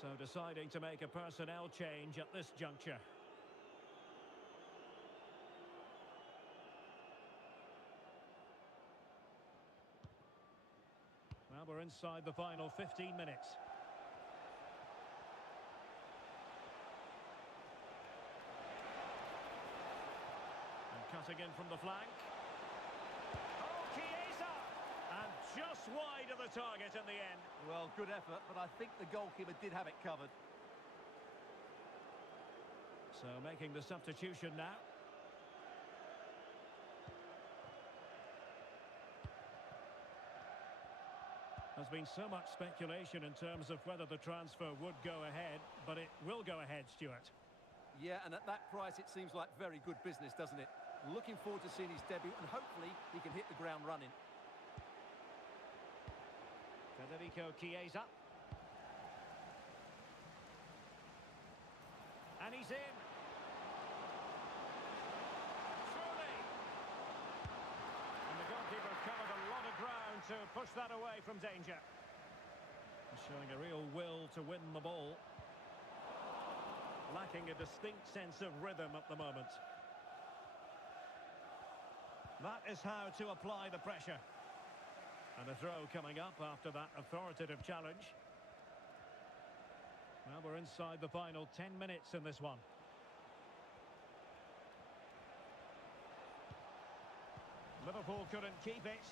So deciding to make a personnel change at this juncture. Well, we're inside the final 15 minutes. And cutting in from the flank. Oh, Chiesa! And just wide of the target in the end. Well, good effort, but I think the goalkeeper did have it covered. So making the substitution now. There's been so much speculation in terms of whether the transfer would go ahead, but it will go ahead, Stuart. Yeah, and at that price, it seems like very good business, doesn't it? Looking forward to seeing his debut, and hopefully he can hit the ground running. Federico Chiesa. And he's in. Surely. And the goalkeeper covered a lot of ground to push that away from danger. Showing a real will to win the ball. Lacking a distinct sense of rhythm at the moment. That is how to apply the pressure. And a throw coming up after that authoritative challenge. Well, we're inside the final 10 minutes in this one. Liverpool couldn't keep it.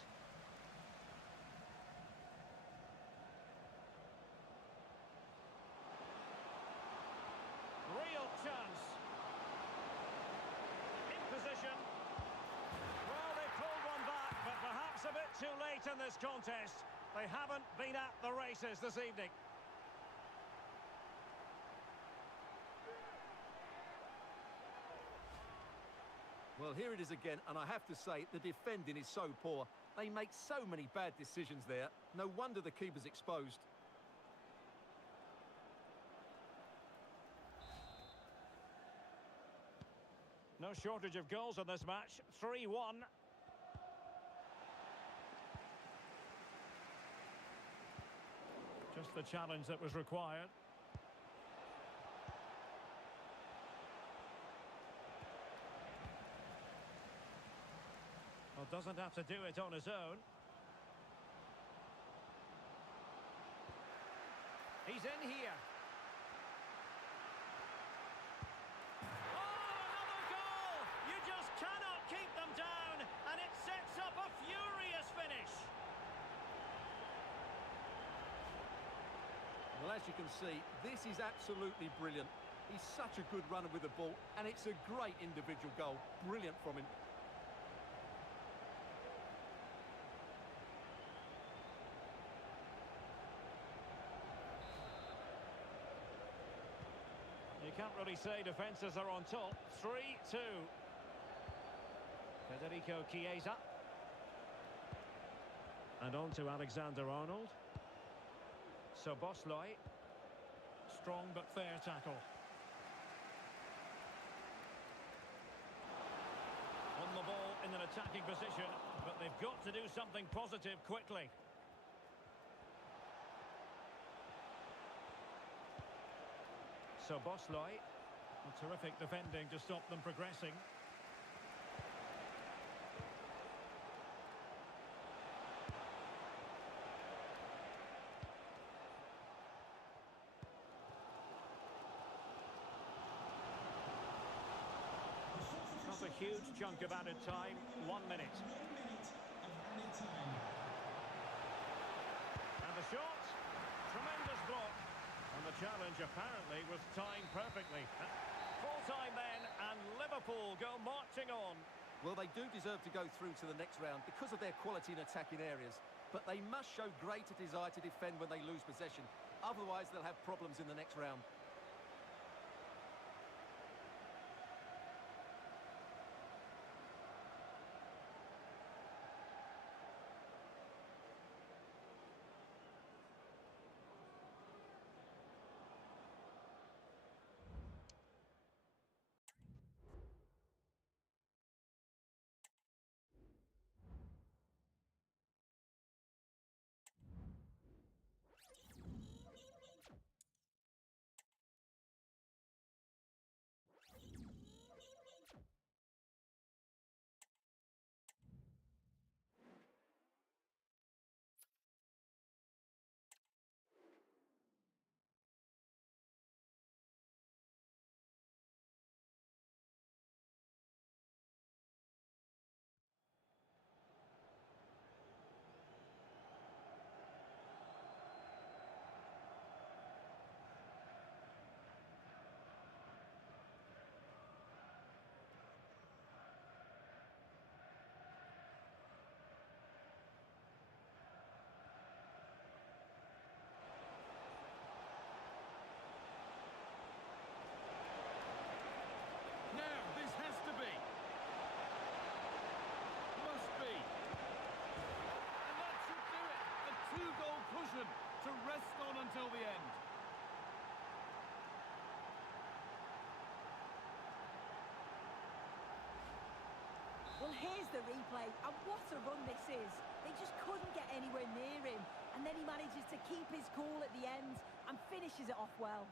Real chance. In position. Well, they pulled one back, but perhaps a bit too late in this contest. They haven't been at the races this evening. Well, here it is again, and I have to say, the defending is so poor. They make so many bad decisions there. No wonder the keeper's exposed. No shortage of goals in this match. 3-1. Just the challenge that was required. Well, doesn't have to do it on his own. He's in here. Oh, another goal! You just cannot keep them down, and it sets up a furious finish. Well, as you can see, this is absolutely brilliant. He's such a good runner with the ball, and it's a great individual goal. Brilliant from him. You can't really say defences are on top. 3-2. Federico Chiesa. And on to Alexander-Arnold. Szoboszlai. Strong but fair tackle. On the ball in an attacking position, but they've got to do something positive quickly. Szoboszlai. Terrific defending to stop them progressing. Not a huge chunk of added time. 1 minute. And the shot. Tremendous block. And the challenge apparently was timed perfectly. Full time then, and Liverpool go marching on. Well, they do deserve to go through to the next round because of their quality in attacking areas. But they must show greater desire to defend when they lose possession. Otherwise, they'll have problems in the next round. to rest on until the end. Well, here's the replay, and what a run this is. They just couldn't get anywhere near him, and then he manages to keep his cool at the end and finishes it off well.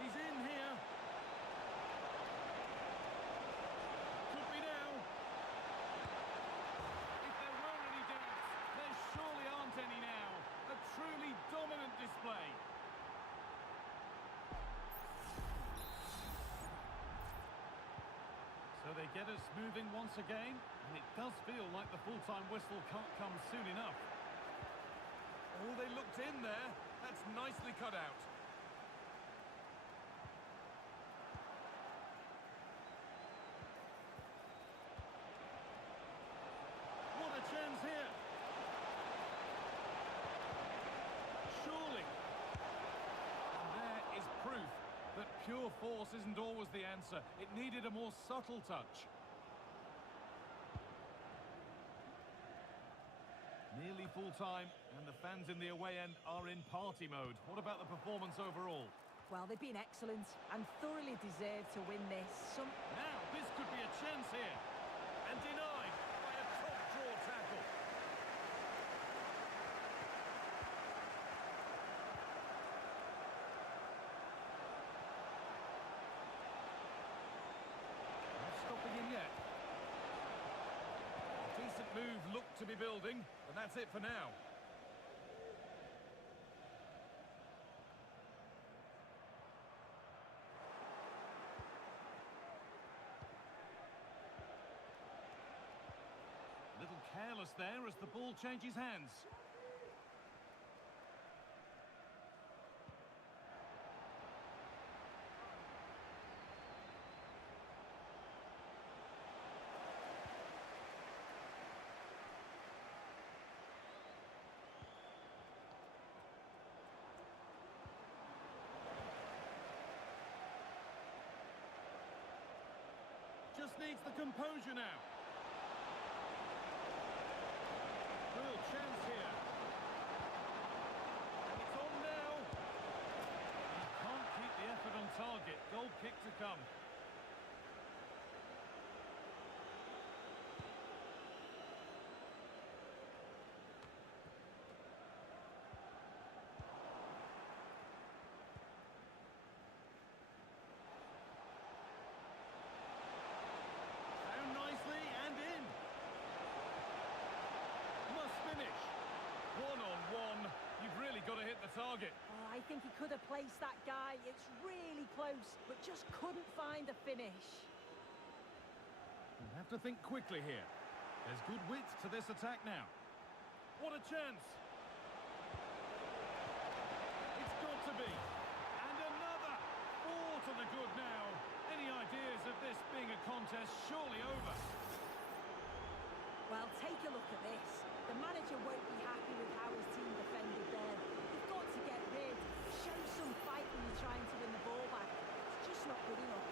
He's in here. Could be now. If there were any doubts, there surely aren't any now. A truly dominant display. So they get us moving once again, and it does feel like the full-time whistle can't come soon enough. Oh, they looked in there. That's nicely cut out. What a chance here. Surely. And there is proof that pure force isn't always the answer. It needed a more subtle touch. Nearly full time, and the fans in the away end are in party mode. What about the performance overall? Well, they've been excellent and thoroughly deserve to win this. Now, this could be a chance here. And denied by a top-draw tackle. Not stopping him yet. A decent move looked to be building, but that's it for now. Little careless there as the ball changes hands. Just needs the composure now. Real chance here. And it's on now. He can't keep the effort on target. Goal kick to come. Down nicely and in. Must finish. One-on-one. You've really got to hit the target. Oh, I think he could have placed that guy. It's really close, but just couldn't find a finish. You have to think quickly here. There's good width to this attack now. What a chance! It's got to be. And another! Four to the good now. Any ideas of this being a contest surely over? Well, take a look at this. The manager won't be happy with how his team defended there. You've got to get rid. Show some fight when you're trying to win the ball back. It's just not good enough.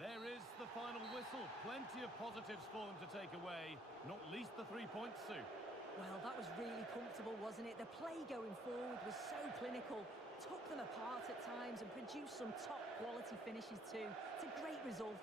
There is the final whistle. Plenty of positives for them to take away, not least the 3 points, Sue. Well, that was really comfortable, wasn't it? The play going forward was so clinical, took them apart at times and produced some top-quality finishes too. It's a great result.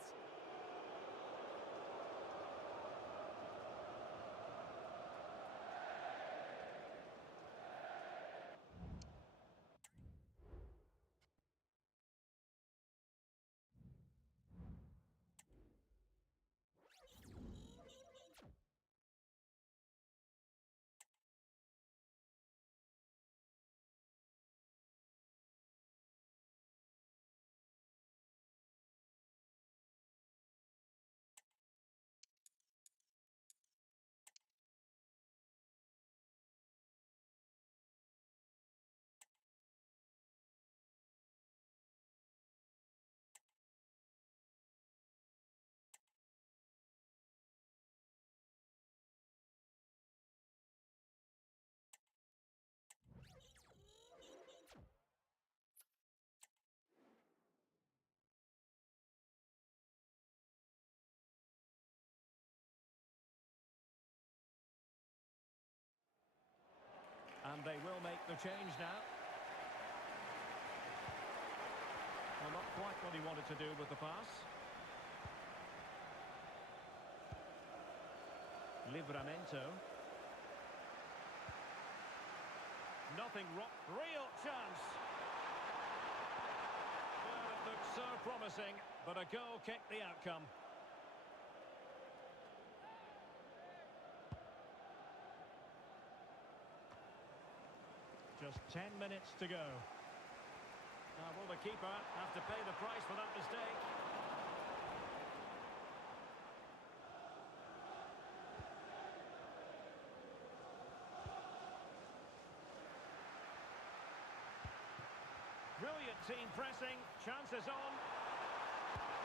they will make the change now. Well, not quite what he wanted to do with the pass. Livramento. Nothing wrong. Real chance. Well, it looks so promising, but a goal kicked the outcome. Just 10 minutes to go. Now, will the keeper have to pay the price for that mistake? Brilliant team pressing. Chances on.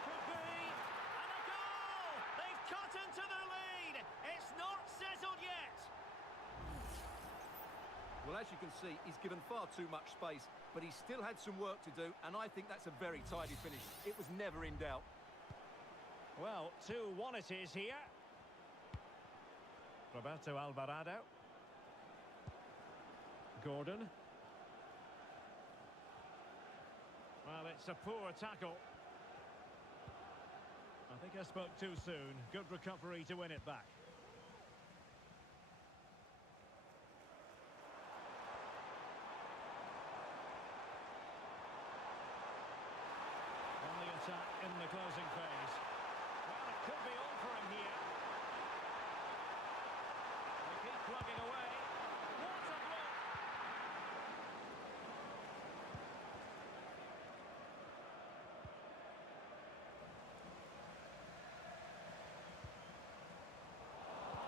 Could be. And a goal! They've cut into the lead. It's not settled yet. Well, as you can see, he's given far too much space, but he still had some work to do, and I think that's a very tidy finish. It was never in doubt. Well, 2-1 it is here. Roberto Alvarado. Gordon. Well, it's a poor tackle. I think I spoke too soon. Good recovery to win it back. In the closing phase. Well, it could be all for him here. They keep plugging away. What a block!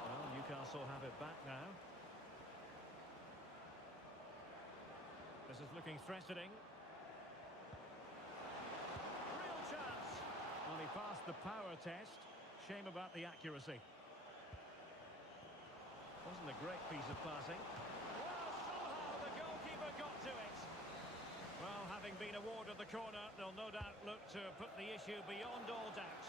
Well, Newcastle have it back now. This is looking threatening. Well, he passed the power test. Shame about the accuracy. Wasn't a great piece of passing. Well, somehow the goalkeeper got to it. Well, having been awarded the corner, they'll no doubt look to put the issue beyond all doubt.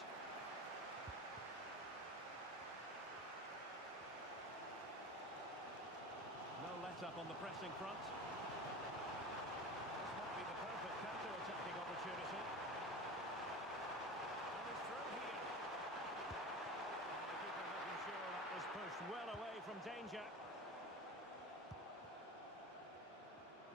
No let-up on the pressing front. This might be the perfect counter-attacking opportunity. Pushed well away from danger.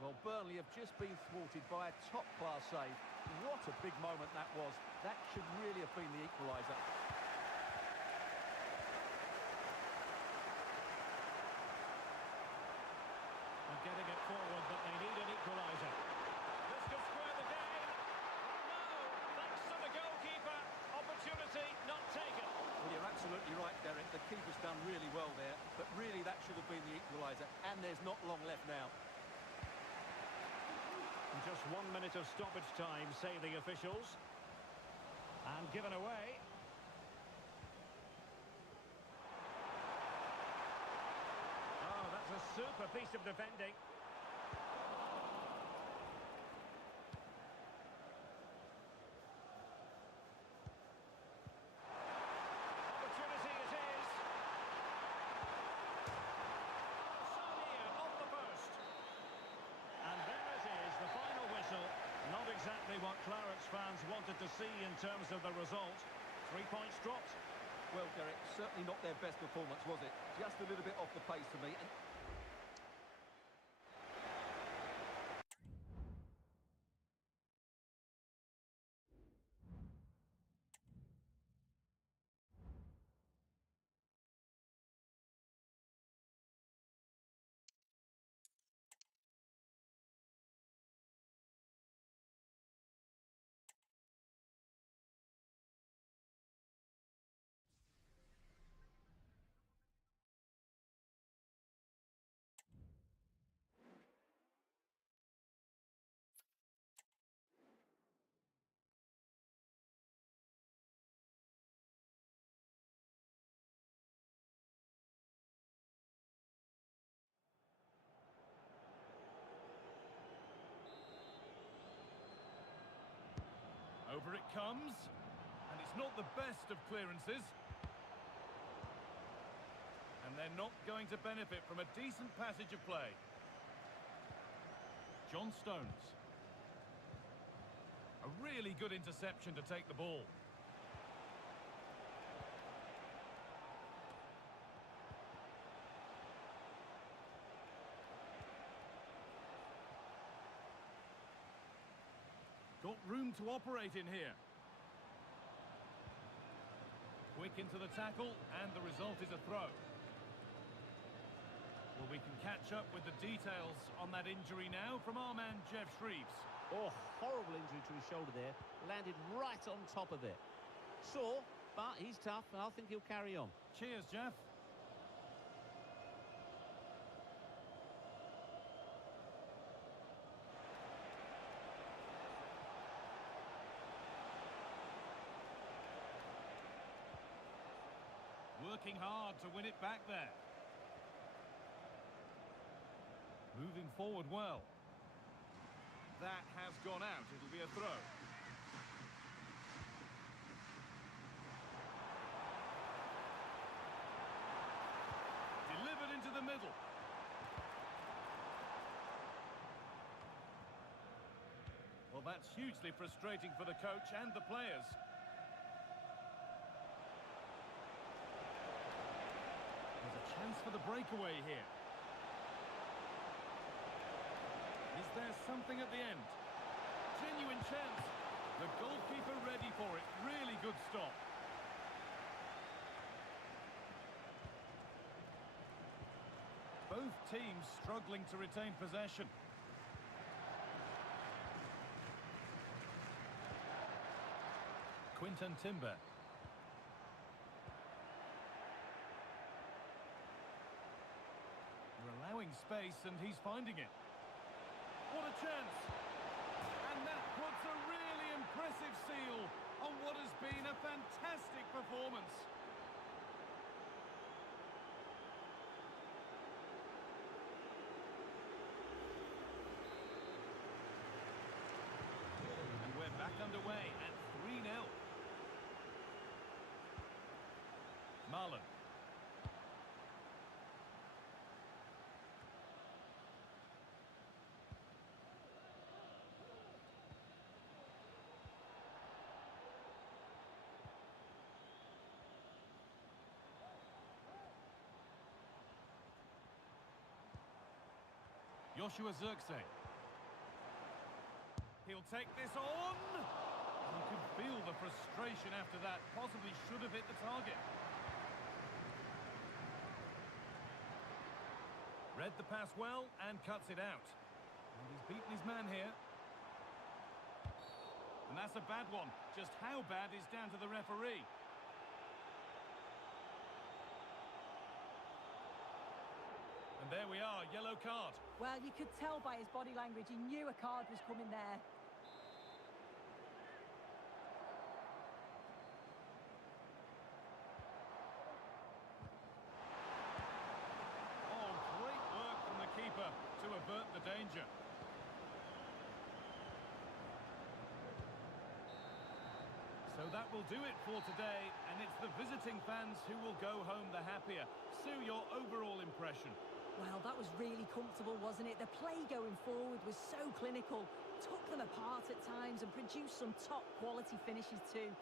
Well, Burnley have just been thwarted by a top-class save. What a big moment that was. That should really have been the equaliser. They're getting it forward, but they need an equaliser. This could square the game. Oh, no! Thanks to the goalkeeper. Opportunity not taken. Well, you're absolutely right, Derek. The keeper's done really well there, but really that should have been the equaliser, and there's not long left now. And just 1 minute of stoppage time, say the officials. And given away. Oh, that's a super piece of defending. Exactly what Clarets fans wanted to see in terms of the result. 3 points dropped. Well, Derek, certainly not their best performance, was it? Just a little bit off the pace for me. Over it comes, and it's not the best of clearances. And they're not going to benefit from a decent passage of play. John Stones. A really good interception to take the ball. Got room to operate in here. Quick into the tackle, and the result is a throw. Well, we can catch up with the details on that injury now from our man, Jeff Shreeves. Oh, horrible injury to his shoulder there. Landed right on top of it. Sore, but he's tough, and I think he'll carry on. Cheers, Jeff. Working hard to win it back there. Moving forward well. That has gone out. It'll be a throw. Delivered into the middle. Well, that's hugely frustrating for the coach and the players. There's a chance for the breakaway here. Is there something at the end? Genuine chance. The goalkeeper ready for it. Really good stop. Both teams struggling to retain possession. Quinton Timber. We're allowing space and he's finding it. What a chance! And that puts a really impressive seal on what has been a fantastic performance. And we're back underway at 3-0. Marlon. Joshua Zirkzee. He'll take this on. You can feel the frustration after that. Possibly should have hit the target. Read the pass well and cuts it out. And he's beaten his man here. And that's a bad one. Just how bad is down to the referee. And there we are, yellow card. Well, you could tell by his body language, he knew a card was coming there. Oh, great work from the keeper to avert the danger. So that will do it for today, and it's the visiting fans who will go home the happier. Sue, your overall impression? Well, that was really comfortable, wasn't it? The play going forward was so clinical, took them apart at times and produced some top-quality finishes too.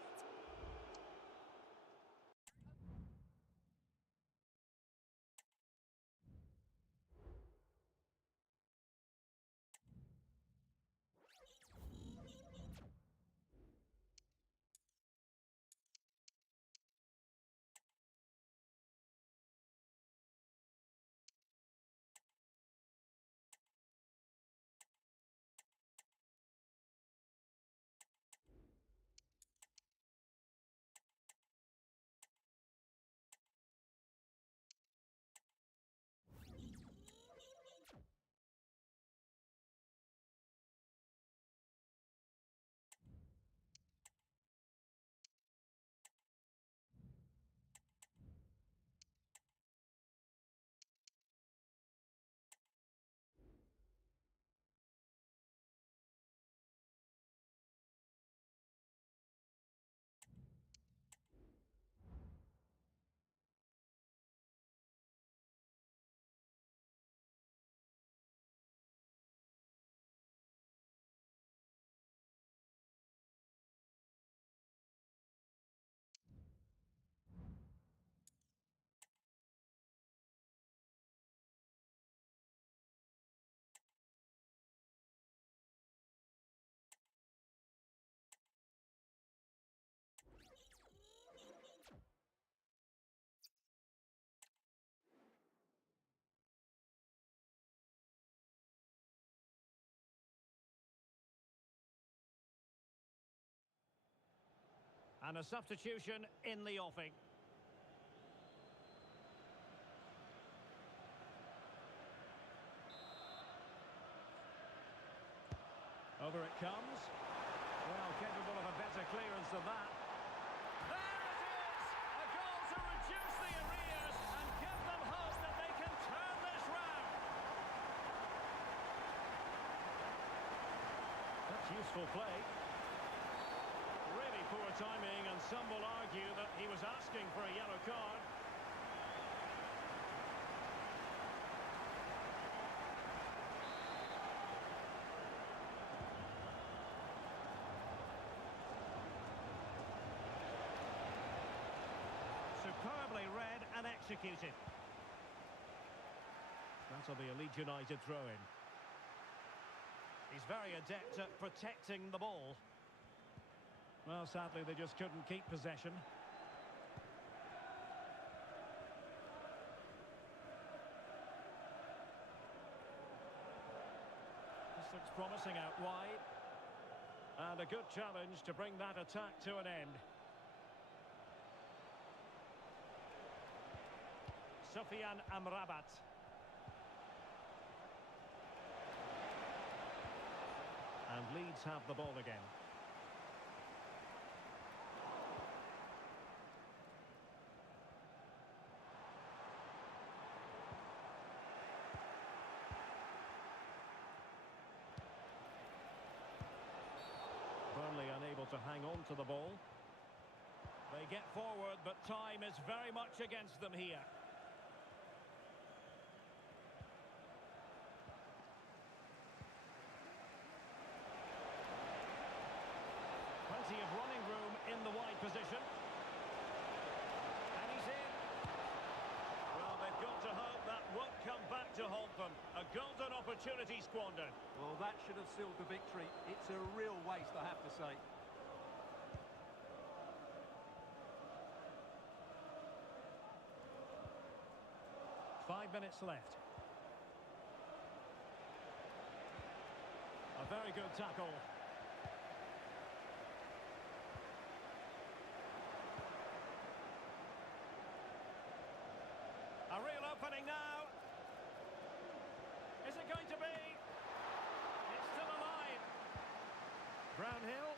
And a substitution in the offing. Over it comes. Well, capable of a better clearance than that. There it is! A goal to reduce the arrears and give them hope that they can turn this round. That's useful play. Really poor timing, and some will argue that he was asking for a yellow card. Superbly read and executed. That'll be a Leeds United throw-in. He's very adept at protecting the ball. Well, sadly, they just couldn't keep possession. This looks promising out wide. And a good challenge to bring that attack to an end. Sofyan Amrabat. And Leeds have the ball again. Burnley unable to hang on to the ball. They get forward, but time is very much against them here. Plenty of running room in the wide position. And he's in. Well, they've got to hope that won't come back to haunt them. A golden opportunity squandered. Well, that should have sealed the victory. It's a real waste, I have to say. Five minutes left. A very good tackle. A real opening now. Is it going to be? It's still alive. Brownhill.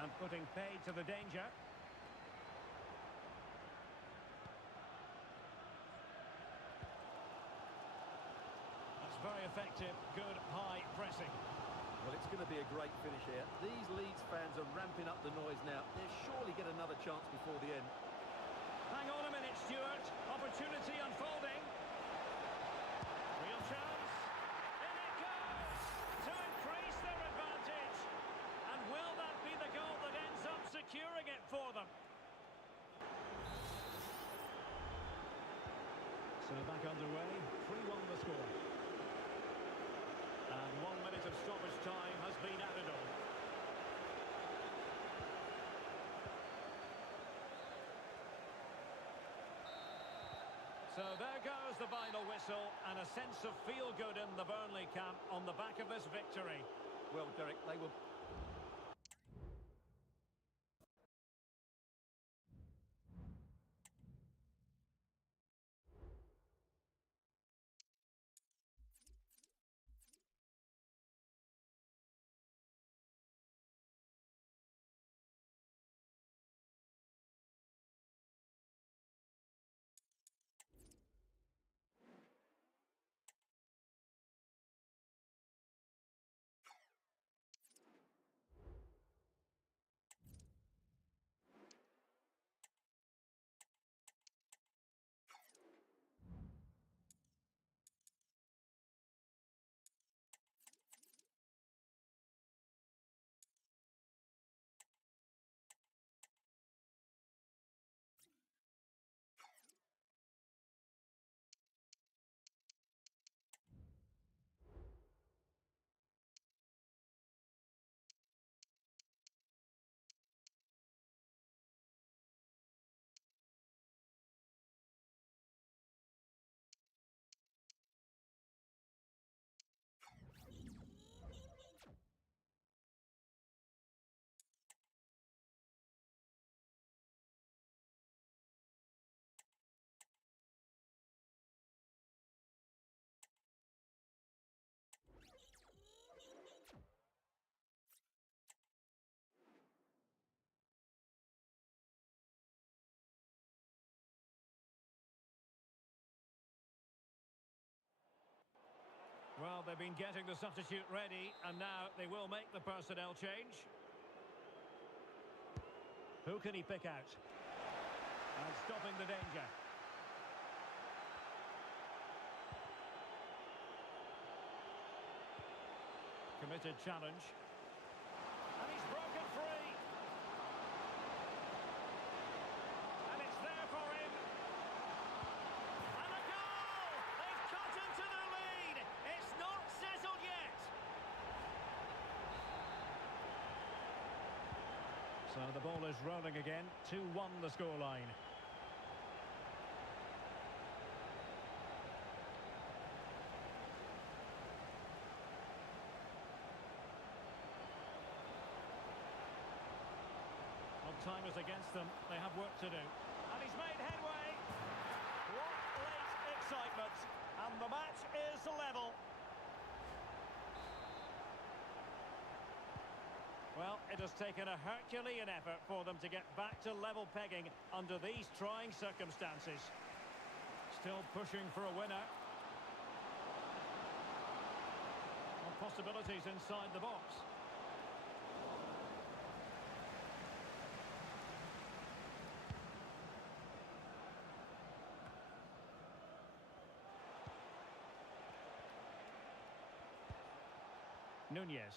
And putting paid to the danger. That's very effective. Good high pressing. Well, it's going to be a great finish here. These Leeds fans are ramping up the noise now. They'll surely get another chance before the end. Hang on a minute, Stuart. Opportunity unfolding. Real chance. In it goes! To increase their advantage. And will that be the goal that ends up securing it for them? So back underway. 3-1 the score. And 1 minute of stoppage time has been added on. So there goes the final whistle, and a sense of feel-good in the Burnley camp on the back of this victory. Well, Derek, they were Well, they've been getting the substitute ready, and now they will make the personnel change. Who can he pick out? And stopping the danger. Committed challenge. And he's broken free. And it's there for him. And a goal! They've cut into the lead. It's not settled yet. So the ball is rolling again. 2-1 the scoreline. Time is against them. They have work to do. And he's made headway. What late excitement. And the match is level. Well, it has taken a Herculean effort for them to get back to level pegging under these trying circumstances. Still pushing for a winner. Well, possibilities inside the box. Nunez.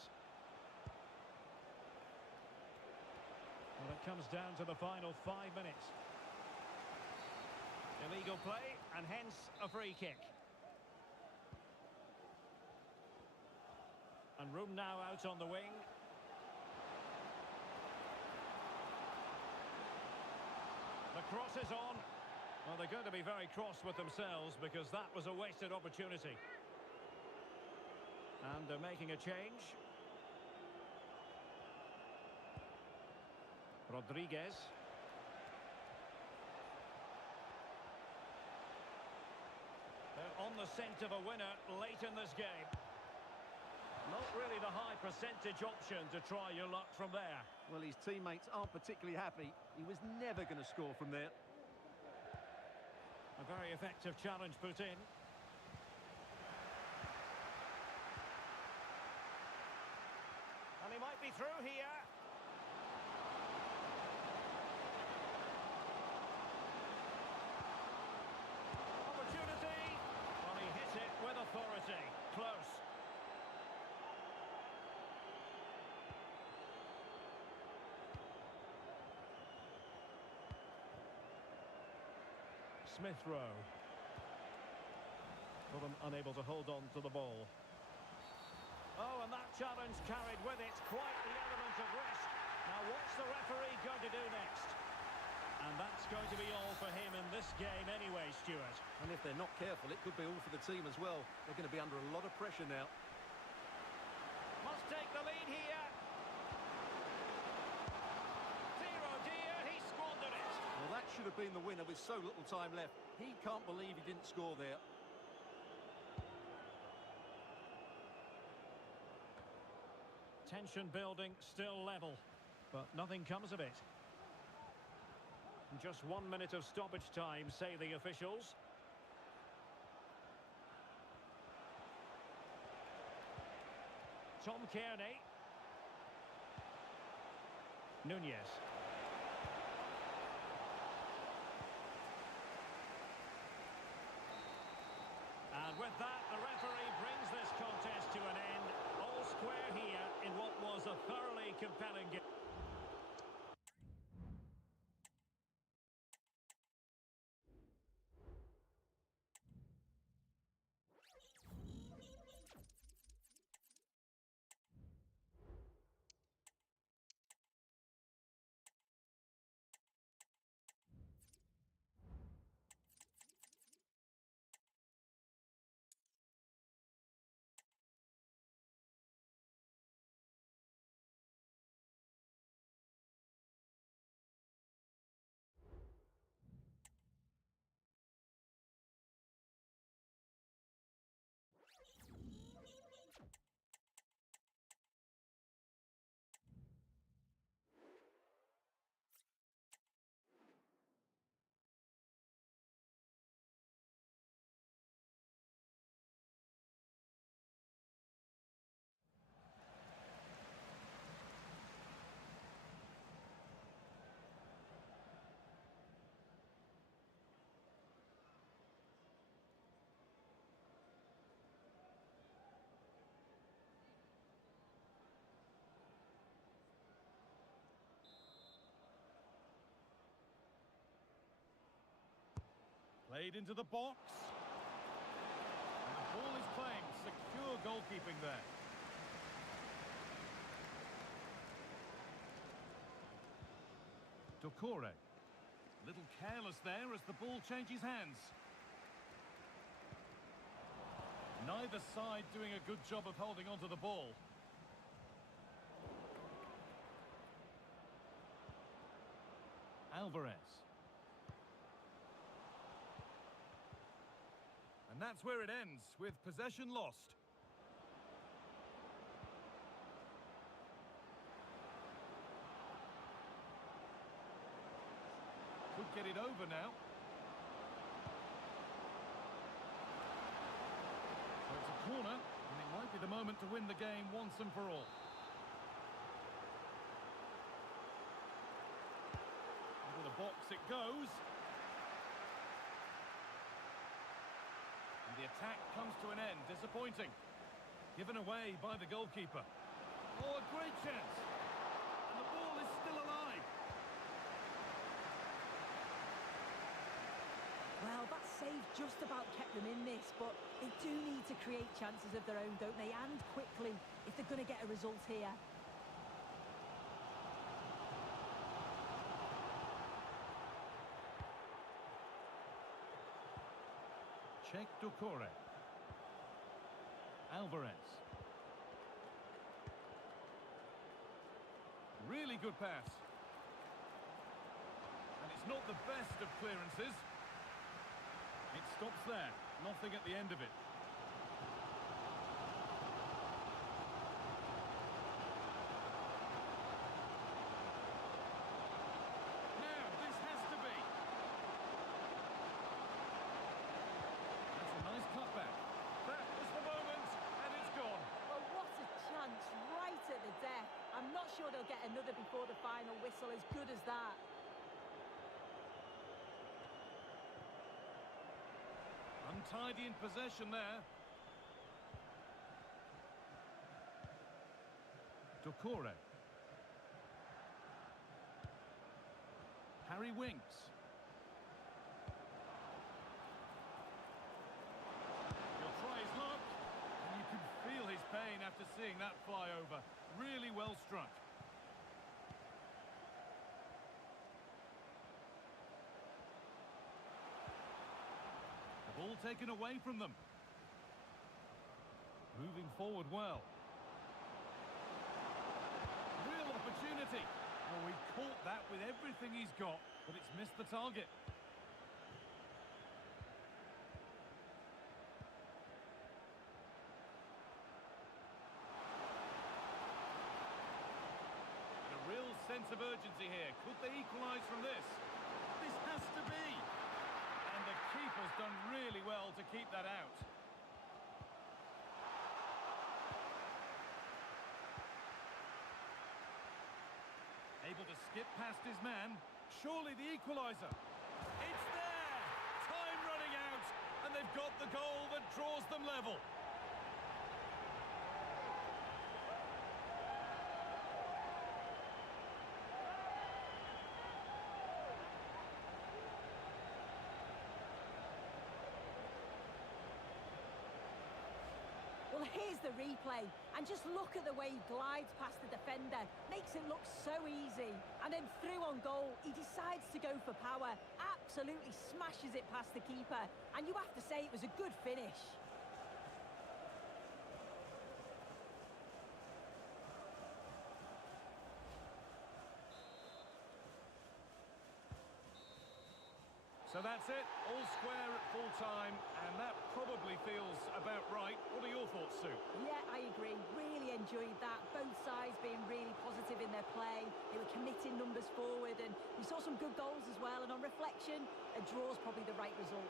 Well, it comes down to the final 5 minutes. Illegal play, and hence a free kick. And room now out on the wing. The cross is on. Well, they're going to be very cross with themselves because that was a wasted opportunity. And they're making a change. Rodriguez. They're on the scent of a winner late in this game. Not really the high percentage option to try your luck from there. Well, his teammates aren't particularly happy. He was never going to score from there. A very effective challenge put in. And he might be through here. Opportunity. Well, he hit it with authority. Close. Smith Rowe. Fulham unable to hold on to the ball. Oh, and that challenge carried with it quite the element of risk. Now, what's the referee going to do next? And that's going to be all for him in this game anyway, Stuart. And if they're not careful, it could be all for the team as well. They're going to be under a lot of pressure now. Must take the lead here. Zero dear, he squandered it. Well, that should have been the winner with so little time left. He can't believe he didn't score there. Tension building, still level, but nothing comes of it. Just 1 minute of stoppage time, say the officials. Tom Kearney. Nunez. And with that, the referee brings this contest to an end. All square here in what was a thoroughly compelling game. Played into the box. And the ball is claimed. Secure goalkeeping there. Doucouré. A little careless there as the ball changes hands. Neither side doing a good job of holding onto the ball. Alvarez. And that's where it ends, with possession lost. Could get it over now. So it's a corner, and it might be the moment to win the game once and for all. Into the box it goes. And the attack comes to an end. Disappointing. Given away by the goalkeeper. Oh, a great chance. And the ball is still alive. Well, that save just about kept them in this, but they do need to create chances of their own, don't they? And quickly, if they're going to get a result here. Check Doucouré. Alvarez. Really good pass. And it's not the best of clearances. It stops there. Nothing at the end of it. Now, this has to be. That's a nice cutback. That was the moment, and it's gone. Well, what a chance right at the death. I'm not sure they'll get another before the final whistle, as good as that. Untidy in possession there. Doucouré. Harry Winks. He'll try his luck, and you can feel his pain after seeing that fly over. Really well struck. Ball taken away from them. Moving forward well. Real opportunity. Oh, he caught that with everything he's got, but it's missed the target. And a real sense of urgency here. Could they equalise from this? This has to be. And the keeper's done really well to keep that out. Able to skip past his man. Surely the equaliser. It's there! Time running out, and they've got the goal that draws them level. Well, here's the replay, and just look at the way he glides past the defender. Makes it look so easy. And then through on goal, he decides to go for power. Absolutely smashes it past the keeper. And you have to say it was a good finish. So that's it, all square at full time, and that probably feels about right. What are your thoughts, Sue? Yeah, I agree. Really enjoyed that. Both sides being really positive in their play. They were committing numbers forward, and we saw some good goals as well. And on reflection, a draw's probably the right result.